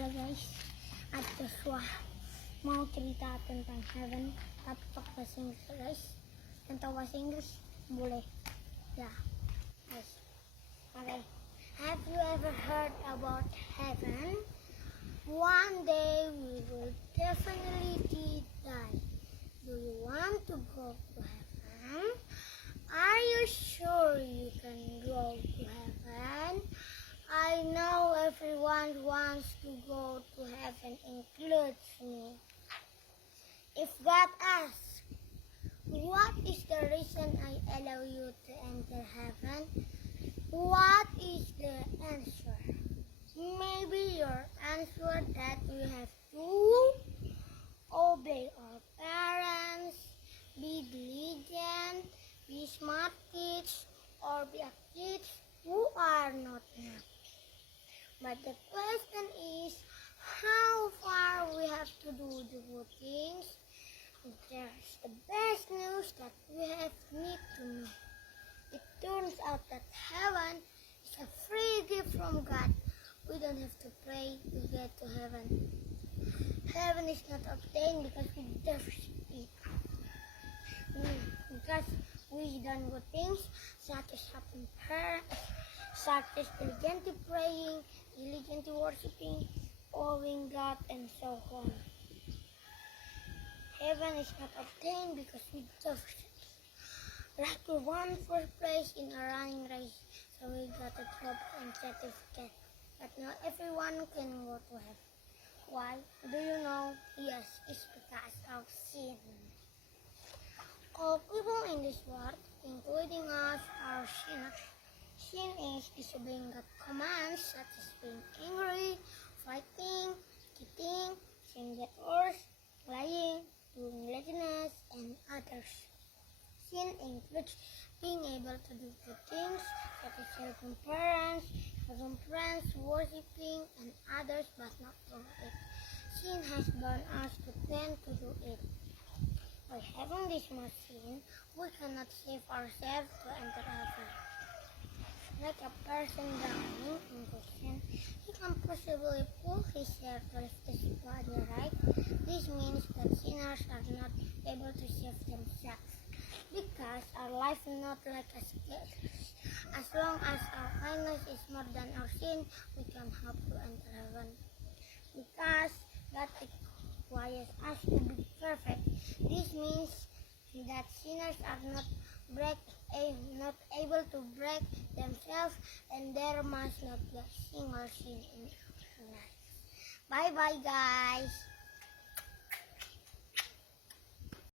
pala guys, at Joshua, mau cerita tentang heaven, tapi pakai bahasa Inggris guys. Yang tahu bahasa Inggris boleh, ya guys. Okay, have you ever heard about heaven? One day we will definitely die. Do you want to go to heaven? Are you sure you can go to heaven? I know everyone wants to go to heaven, includes me. If God asks, what is the reason I allow you to enter heaven? What is the answer? Maybe your answer that we have to obey our parents, be diligent, be smart kids, or be a kids who are not happy. But the question is, how far we have to do the good things? There's the best news that we need to know. It turns out that heaven is a free gift from God. We don't have to pray to get to heaven. Heaven is not obtained because we deserve it. Because we done good things, such as helping parents, such as diligently praying, diligently worshiping, owing God, and so on. Heaven is not obtained because we deserve it. Like we won first place in a running race, so we got a trophy and certificate. But not everyone can go to heaven. Why? Do you know? Yes, it's because of sin. All people in this world, including us, are sinners. Sin is disobeying God's commands, such as being angry, fighting, cheating, saying bad words, lying, doing laziness, and others. Sin includes being able to do good things, such as helping parents, having friends, worshiping, and others, but not do it. Sin has bound us to tend to do it. By having this much sin, we cannot save ourselves to enter heaven. Like a person drowning into sin, he can possibly pull his hair to lift his body, right? This means that sinners are not able to save themselves, because our life is not like a scale. As long as our kindness is more than our sin, we can hope to enter heaven. Because God requires us to be perfect. This means that sinners are not able to break themselves, and there must not be a single sin in our lives. Bye bye guys.